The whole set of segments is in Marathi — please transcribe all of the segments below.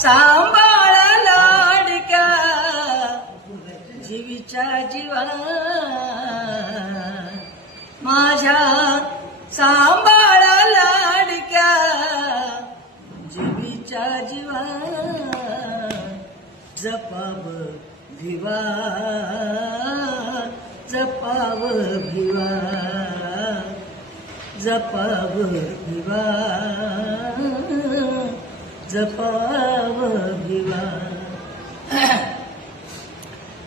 सांभाळ लाडक्या जीवीच्या जीवा माझ्या सांभाळ लाडक्या जीवीच्या जीवा जपाव भिवा जपाव भिवा जपाव भिवा जपाव भिवा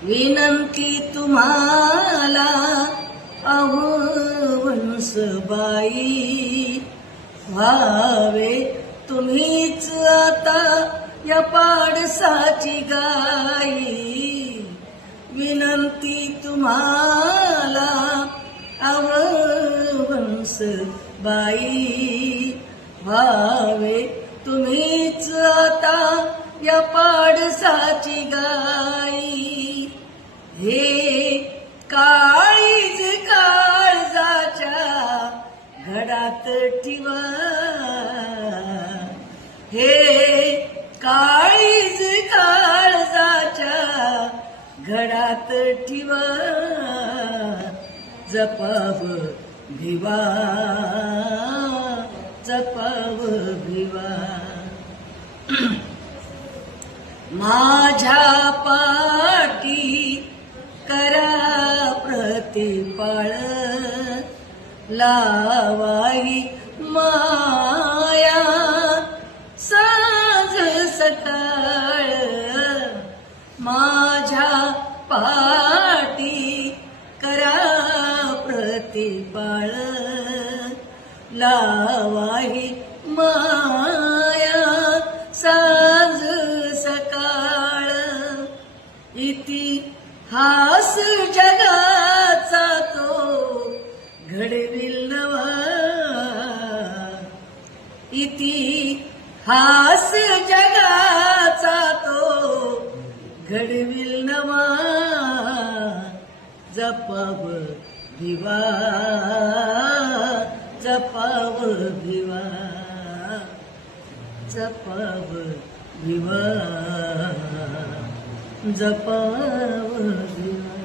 विनंती तुम्हाला अहो वंसबाई व्हावे तुम्हीच आता या पाडसाची गाई विनंती तुम्हाला अहो वंसबाई व्हावे तुम्हीच आता या पाडसाची गाई हे काळीज काळजाच्या घडात ठिवा हे काळीज काळजाच्या घडात ठिवा जपाव भिवा जपाव भिवा माझ्या पाठी करा प्रतिपाळ लावाई माया साज सकाळ माझ्या पाठी करा प्रतिपाळ लावाही माया साज सकाळ इतिहास जगाचा तो घडविल नवा इतिहास जगाचा तो घडविल नवा जपाव भिवा जपाव भिवा जपाव भिवा जपाव भिवा